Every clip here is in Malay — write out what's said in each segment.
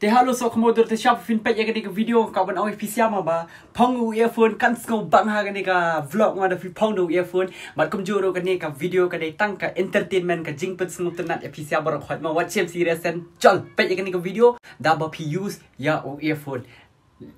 Halo sok motor te siapa fin pet yang ke video kawan awak PC ama ba pongu earphone kan skau bang ha kan ka vlog ngada fi pongu earphone mat kum joro kan ka video ka dai tang ka entertainment ka jing pet sngop tenat PC aba khot ma watch series sen chol pet yang ke video da ba pi use ya o earphone.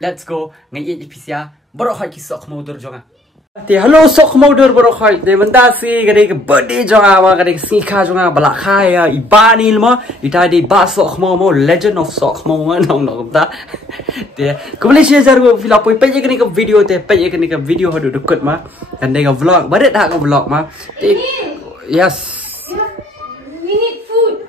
Let's go ngai PC baro khot ki sok motor jonga. Halo sok motor baro khoi de mandasi gade ke birthday jonga ma gade sika jonga bala khaya ibanil ma ita de ba sok mo legend of sok mo nong nong ta de kumle share go fila poi pe ke video te pe ke video hadu dekut ma dan de vlog badet dak vlog ma yes we need food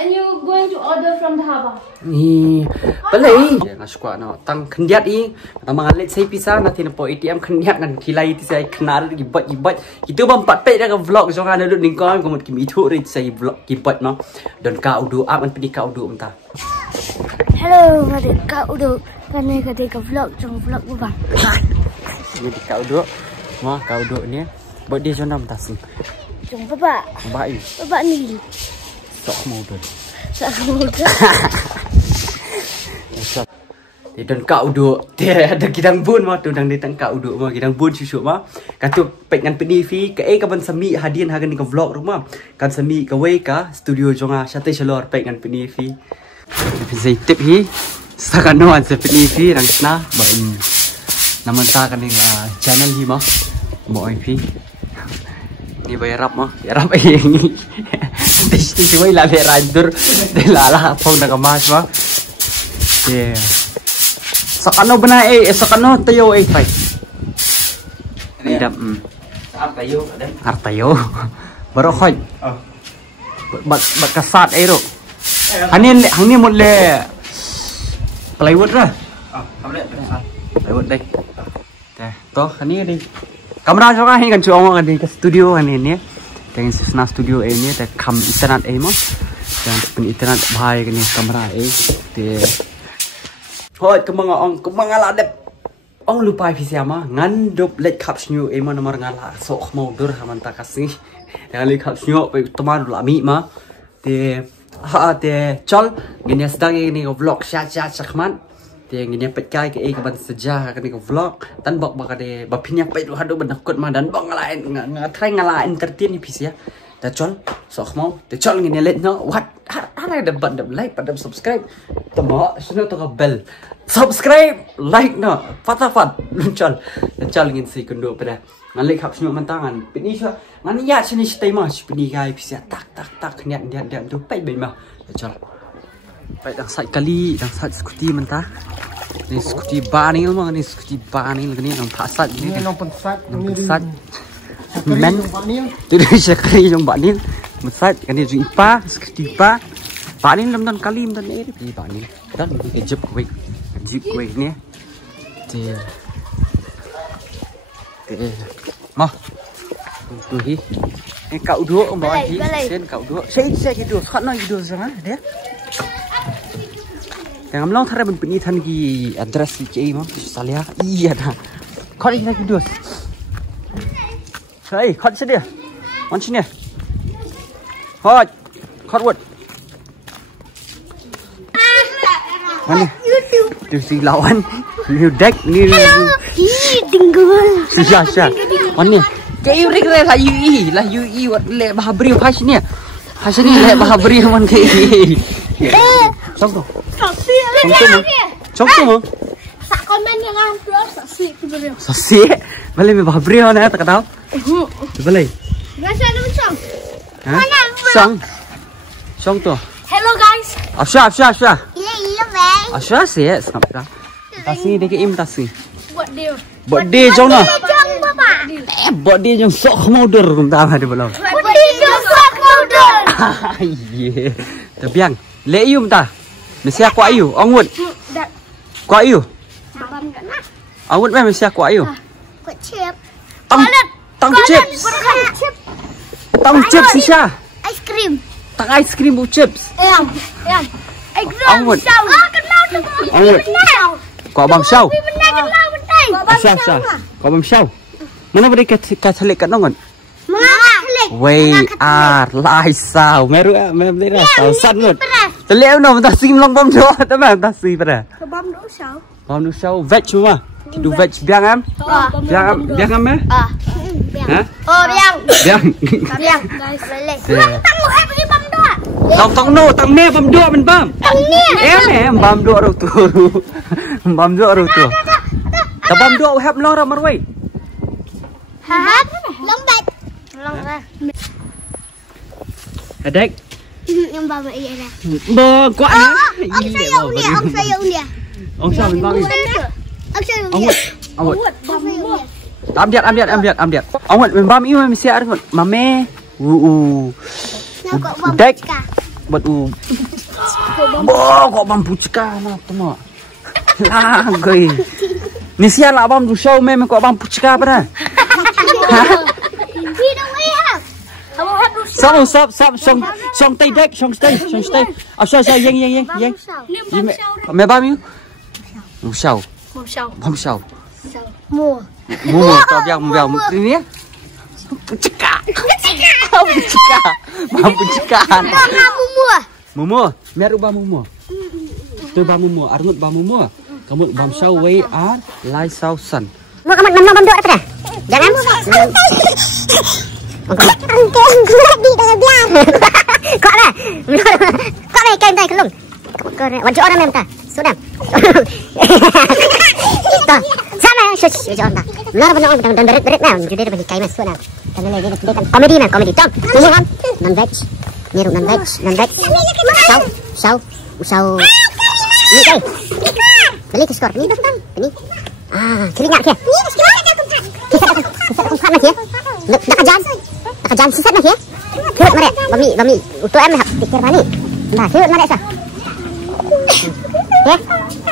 and you're going to order from the haba ni balai nga squat no tang khendiat i tamang alet sai pisa na tin po ATM khendiat ngan kilai ti sai knar ki bat itu bam pat pe da vlog so kan lu ning kon ko mut ki mi thu ri sai vlog ki bat no don ka udu ap an pedi ka udu mta hello ngade ka udu kan ne ka vlog trong vlog bu bang ni ka udu ma ka udu ni birthday so nam ta sing trong baba ni sok motor thì dan kau duk ada kidang bun ma tu dang di tang kau duk ma kidang bun susu ma katu pek ngan pedi fi ka kaban sami hadian hagan ni ka vlog rumah kan sami ka we ka studio jonga sate chalor pek ngan pedi fi zai tip hi sakano an se pedi fi rang na ba in naman ta kan ni channel hi ma mo ai fi ni ba yarap ma yarap ai Tisti wai la verandur de la phong na kamas ma. Yeah. Sakano bana sakano tayo pai. Idam. Artayo. Baru khoi. Bak kasat ro. Hani một le plywood ra. Plywood đây. To hani đi. Kamera cho cái kan chuang kan di studio kan ini. Dengan Sisna studio ini te kam internet mo dan pen internet bahai kini kamera te hoi kemanga ladep ong lupa visiama ngandop let caps new mo nomor ngala sok mau dur hamanta kasih dan let caps new pe teman lami ma te chol gini sedang ini vlog chat sakman te gini pecai ke ban sejah kini vlog tan bok bakade bapinya pe du hadu benakut ma dan bok ngalain ngatrai ngala entertain pis ya ta chol sok mau te chol gini let no what ada debat like pada subscribe tomo suno to bell subscribe like no fatafat chol ngin si kundo pada ngalek hap semua mantangan pini sha ngani ya sini stay ma pini gai pis ya tak niat tu pe be ma chol Baik dang sat kali dang sat skuti mentah. Ni skuti banil mang ni skuti banil ni nang pasat ni. Ni nang pensat men. Tu dia sekali jong banil. Mesat kan dia ipa skuti ipa. Banil lam dan kali dan ni di banil. Dan ni jeep kuih ni. Dia. Mah. Tu hi. Ni kau dua mbak hi. Sen kau dua. Saya hidup. Khat no hidup sana dia. Yang amlang thara ben pini than ki address ki ma salia iya dah khot ina ki dos hey khot se dia on sini khot wot mana tu si lawan ni dek ni dinggul sya mana kayu rik lah ui wat le bahabri hasni le bahabri man ke Xong tu mo. Sa komen yang upload sa si. Balik me babri na tak tahu. Balik. Rasa dum song. Song tu. Hello guys. Asya. Iya bang. Asya si sampai. Tasi dek im tasi. Birthday jong na. Bapa. Birthday jong sok motor kum ta ada belum. Birthday jong sok motor. Ye. Tabiang. Le yum ta. Mesti aku ayu, angwut. Ku ayu. Angwut meh mesti aku ayu. Ku chip. Tang chips. Tang chips sisa. Ice cream. Tang ice cream bu chips. Yang. Angwut. Kenal tu. Angwut. Ku abang syau. Kenal. Ku abang syau. Mana beri kacalik kat nongon? Mengalik. We are lai sao. Meru beli dah. San ngut. Terlihat no, mentah sim long bom do, teman, mentah sim pada. Bom đổ sầu. Bom do show veg cuma. Du veg biang am? Biang am eh? Hả? Biang. Biang. Biang. Tăng một em đi bom đổ. Tong no, tong ne bom do men bom. Em bom do rồi tu. Bom do rồi tu. Ta bom do hep lo ra marwai. Hả? Lông bạch. Lông ra. Adek. Nhưng bà vậy nè. Bơ quá nè. Ông xây ông nè, ông xây ông nè. Ông sao mình bao nhiêu? Ông xây ông Ông nè. Nguyệt. Ông xây ông nè. Am diệt. Ông Nguyệt mình bao nhiêu mình sẽ được mà mẹ. Dek. Buat Bo kok bom pucka na temo. Lah goi. Ni sia lah bom du show me kok bom pucka pada. Đi đâu ấy hả? Không có hết Song tay dek, song stay. À sao yang. Me bom you? Du show. Bom show. Mùa. Mùa tao biang ni. Pucka. Bom pucka. Mumua, meru ba mumua. Tu ba mumua, arngut ba mumua. Kamu bam show way ar lai sau san. Mau kamu bom doa apa? Jangan. Kok lah. Kok mai kain tai kelung. Kau wajib orang minta. Sudah. Tuh, sama shush wajib orang. Benar dan berit nah. Jadi bagi kain mas sudah. Karena lagi dia komedi. Tom, ini kan non veg. Ni non veg. Sau. Ni kai. Beli ke skor ni datang. Ni. Keringat ke? Ni skor ada kumpat. Kita kumpat lagi ya. Nak jam sesat lagi ya. Hidup mereka. Bami. Untuk em pikir tadi. Dah, hidup mereka sah. Ya.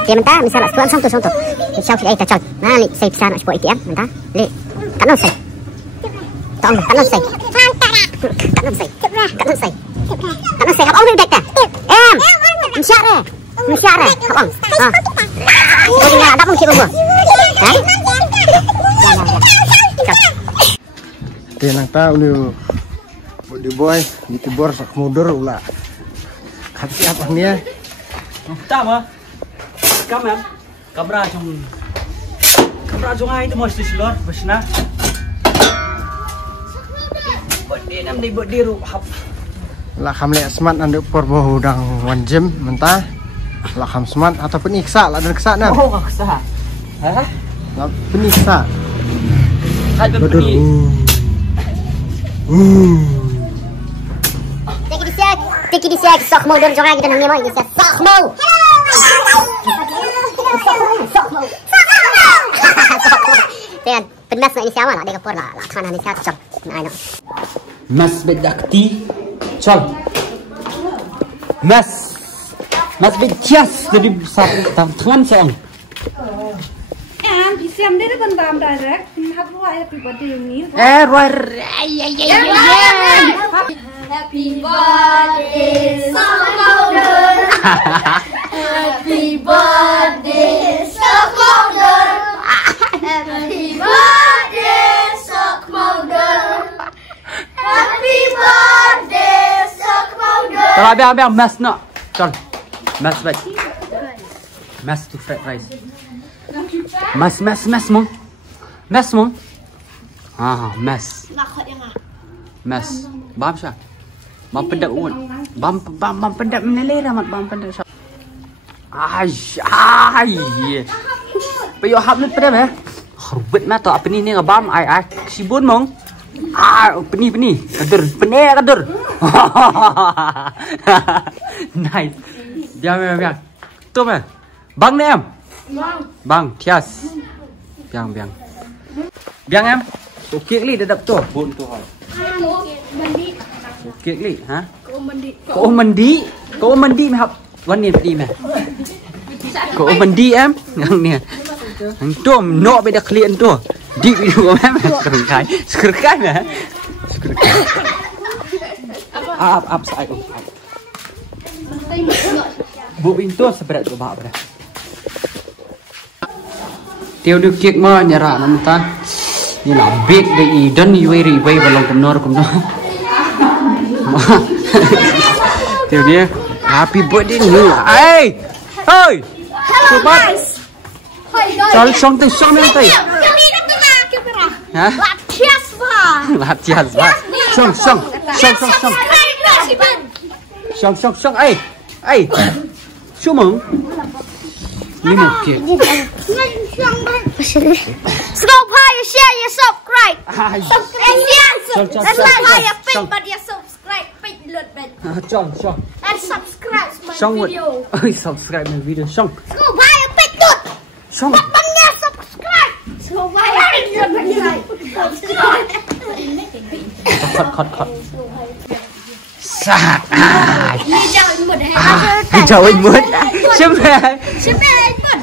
Dia minta misal tuan santu. Sau khi ai ta chọn. Nah, li saya bisa nak sport ATM, minta. Li. Tak nak saya. Tak nak saya. Tak nak saya. Học ông đi đẹp à? Em. Msyare. Học ông. Tôi nhà đắp không chịu vừa. Đấy. Tiền lang tao nu di boy di tibor sak mundur ulah. Hati apa nih? Tak apa. Kamera trong ai tu mesti silor, besna. Buat dia ru hap. Lah kham le smart anduk porbo udang one gym mentah. Lah kham smart ataupun iksa lah dan kesana. Oh, kesah. Hah? Lah peniksa. Hai berbunyi. Tiki di siak sok mau don jongai kita nang mau di siak sok mau. Tian, penas nak di siapa lah dia kapur lah kana di siak cok. Nah, no. Mas bedakti. Chal. Mas bedjas jadi tangan seong. Em thì xem đấy con làm direct hát loại happy birthday ní. Happy birthday Sok Mauder. Happy birthday Sok Mauder. Happy birthday Sok Mauder. Happy birthday Sok Mauder. Kalau biar mas nak. Chal. Mas baik. Mas tu fried rice. Mas mong. Mas mong. Mas. Mas. Bam sya. Bam pendak un. Bam pendak meneleh ramat bam pendak sya. Ai. Bây giờ hấp nước pedam ya. Rubet mah to apa ni ngabam ai sibun mong. Peni. Kadur. Nice. Biang. Tu mah. Bang ni em. Bang, Tias. Biang. Biang em. Okey li dedap tu. Bun tu hal. Okey li, ha? Kau mandi mah. Wan ni pedi mah. Kau mandi em. Yang ni. Yang tu no be dak klien tu. Di video em. Skrkai mah. Up sai. Bu pintu seberat tu bak pada. Tiêu được kiệt mà nhà ra nằm ta như là biết để đơn như vậy vào lòng cũng nó tiêu đi Happy birthday new. Hey. Hey. Hello guys. Chal xong tay. Hả? Latihan ba? Xong. Xong. Ê. Chú mừng. Đi một kìa. Subscribe, share, you subscribe. But you subscribe, big lượt bit. Xong. And subscribe my Xong video. ơi, subscribe my video xong. Subscribe big lượt. Xong. Bật nha subscribe. Subscribe. Khot. Sạt. Đi chào anh Chào anh mượn. Xem về. anh mượn.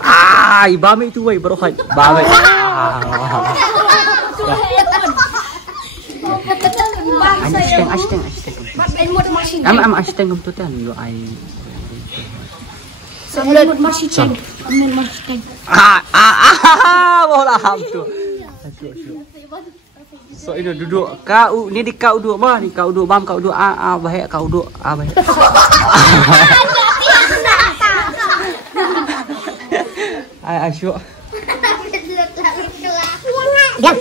Ai, 30 tuổi baru khot. 30. Ashteng. Am ashteng kum tu tan yo ai. Sambil masih Bola ham tu. So ini duduk kau ni di kau duduk bah ni kau duduk bam kau duduk baik kau duduk baik. Ai syuk. Diam.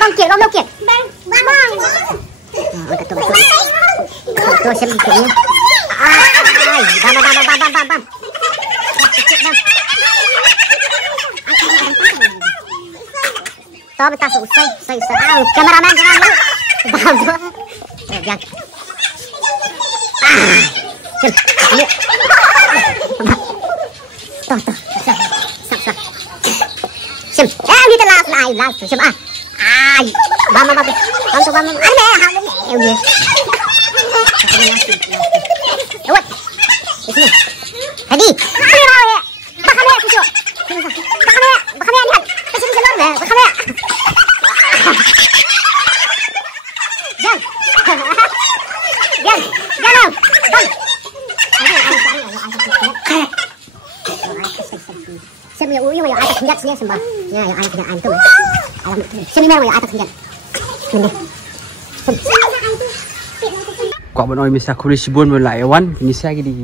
Bang kiat, lo kiat. Bang. Betul sempitnya. Bam. Tahu betul saya. Kameraman jangan lu. Bam. Jangan. Tuh. Sak. Sim. Kita last. Sim Bam. Ada. Lewat. Di sini. Hadi. Bakal ya kucu. Bakal ya lihat. Kesini keluar deh. Bakal ya. Jangan. Bang. Xem nhiều nhưng mà ai tập nhất nhé xem bao. Nha, ai tập nhất ai tu. Xem đi mà ai tập nhất. Nhìn đi. Kau benar misal kulis bun mulai awan ini saya di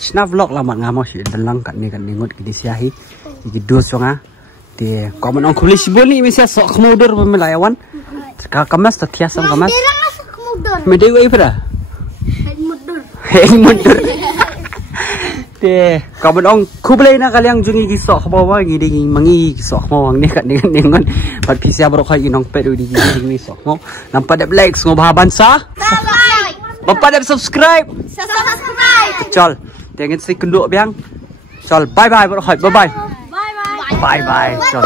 snap vlog lama ngamau sih dalang kat ni ngot di siahi di dos songa di kau benar kulis bun ni misal sok kemudur mulai awan kamas tertiasam kamas medeu ai pera mudur di kau benar kublai nak kalian jungi kisok bawa gini di mangi kisok mau ni kat ni ngot pat pisia berokah inong pedu di ni sok mau nampak dah like ngobah bansa. Bapak dah subscribe. Chol, jangan si kenduk biang. Chol, bye bye. Bye bye. Chol.